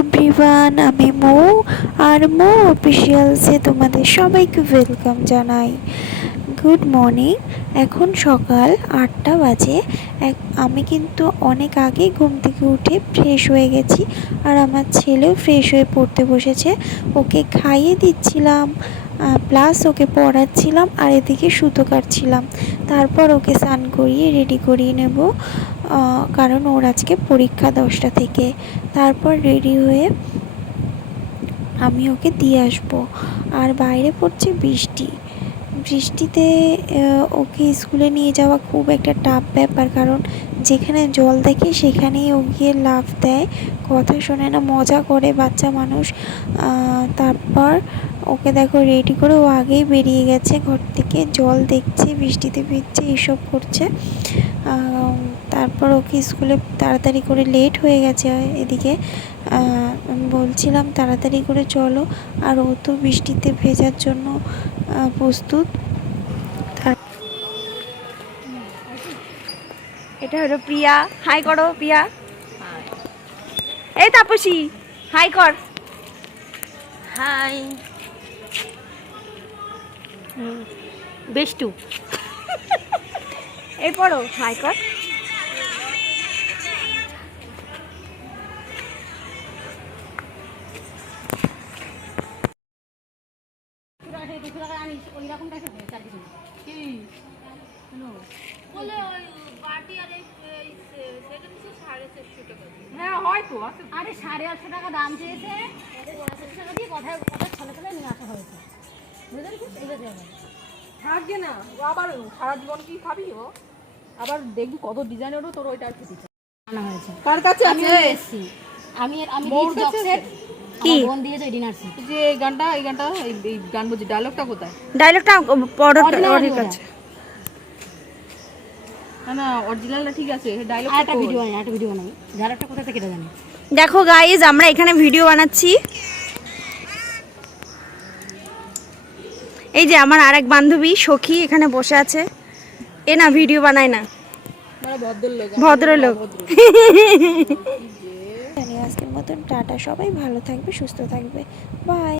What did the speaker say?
Everyone, আমি মৌ, আর মৌ অফিসিয়ালসে তোমাদের সবাইকে ওয়েলকাম জানাই। গুড মর্নিং এখন সকাল আটটা বাজে। এক, আমি কিন্তু অনেক আগেই ঘুম থেকে উঠে ফ্রেশ হয়ে গেছি, আর আমার ছেলেও ফ্রেশ হয়ে পড়তে বসেছে। ওকে খাইয়ে দিচ্ছিলাম প্লাস ওকে পড়াচ্ছিলাম, আর এদিকে সুতো কাটছিলাম। তারপর ওকে স্নান করিয়ে রেডি করিয়ে নেব। কারণ ওর আজকে পরীক্ষা দশটা থেকে। তারপর রেডি হয়ে আমি ওকে দিয়ে আসব। আর বাইরে পড়ছে বৃষ্টি। বৃষ্টিতে ওকে স্কুলে নিয়ে যাওয়া খুব একটা টাফ ব্যাপার। কারণ যেখানে জল দেখে সেখানেই ও গিয়ে লাফ দেয়, কথা শোনে না, মজা করে বাচ্চা মানুষ। তারপর ওকে দেখো রেডি করে ও আগেই বেরিয়ে গেছে ঘর থেকে, জল দেখছে, বৃষ্টিতে ভিজছে, এসব করছে। তারপর ওকে স্কুলে তাড়াতাড়ি করে লেট হয়ে গেছে এদিকে। বলছিলাম তাড়াতাড়ি করে চলো, আর ও তো বৃষ্টিতে ভেজার জন্য প্রস্তুত। এটা হলো প্রিয়া। হাই করো প্রিয়া। এই তাপসী হাই কর। হাই। বেষ্টু। এই পড়ো হাই কর। আরে সাড়ে আটশো টাকা দাম চেয়েছে টাকা দিয়ে কথা কথা ছলে ছলে নিয়ে আসা হয়েছে এই থাকবে না ও আবার সারা জীবন কি খাবি ও আবার দেখবি কত ডিজাইনেরও তোর ওইটা আর খেতে হয়েছে কার কাছে আমি এসেছি। আমি আমি কাছে? জবসেট কি? বোন দিয়েছে ডিনার যে এই গানটা এই গানটা এই এই গান বলছি ডায়লগটা কোথায়? ডায়লগটা পড়ো Original ওর video কাছে। না না অরিজিনালটা ঠিক আছে আর একটা ভিডিও বানাই একটা ভিডিও বানাই। যারাটা কোথা থেকে জানি? দেখো গাইজ আমরা এখানে ভিডিও বানাচ্ছি। এই যে আমার আরেক বান্ধবী সখী এখানে বসে আছে। এ না ভিডিও বানায় না। মানে ভদ্রলোক ভদ্রলোক। আজকের মতন টাটা সবাই ভালো থাকবে সুস্থ থাকবে। বাই